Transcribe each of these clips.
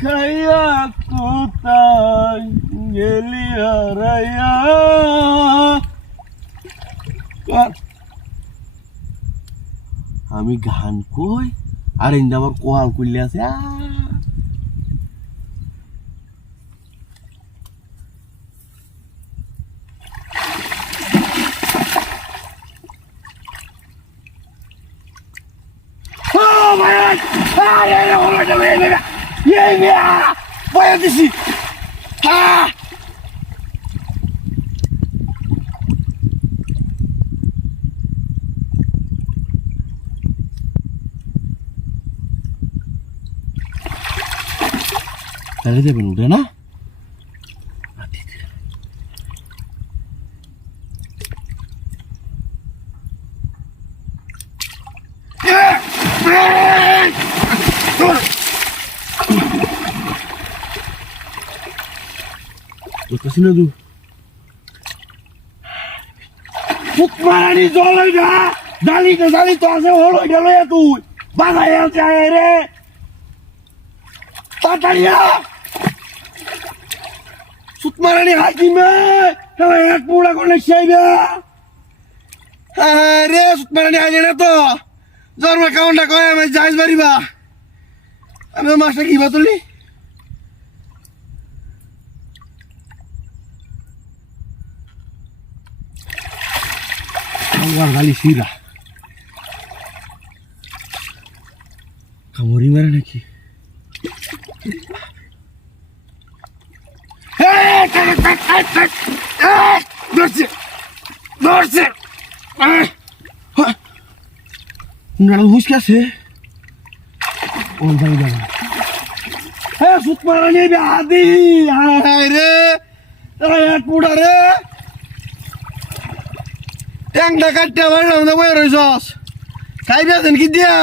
খাইয়া কোথায় গেলি হারাইয়া কার- আমি গান কই আর ইন্দা আমার কোহাল করলে আছে আ। Oh my god! Ah, yeah, yeah, oh my god, yeah, yeah, yeah, yeah! Vaya দিছি Ah! তাহলে দেবেন উঠে না বুঝতেছি না তুই ফুকমারানি জল হইবা জালি তো জালি তো আছে, হল হইয়া লইয়া তুই। বাজাই আছে রে। তাড়াতাড়িয়া সুতমারানি হাকিমে এক পুরা করে চাইবে রে সুতমারানি হাজে না তো। জন্ম কাউন্টা কয়, আমি যাইজ মারিবা আমি মাছটা কিবা তুলি tak, tak. Eh, ধরছে ধরছে উনারা হুসকে আছে সুত মারা নেবে আদি হায় রে এক পুডা রে ট্যাংটা কাটতে পারলাম না বই রইছস খাইবে আছেন কি দিয়া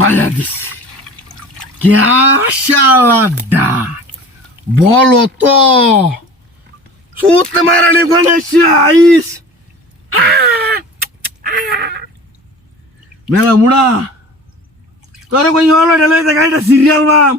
Vaya দিছি ক্যাশালাডা বলো তো। সুতে মারানি কোনে আইস মেলা মুড়া। তোরে কই হলো? ডেলে গাড়িটা সিরিয়াল বাম।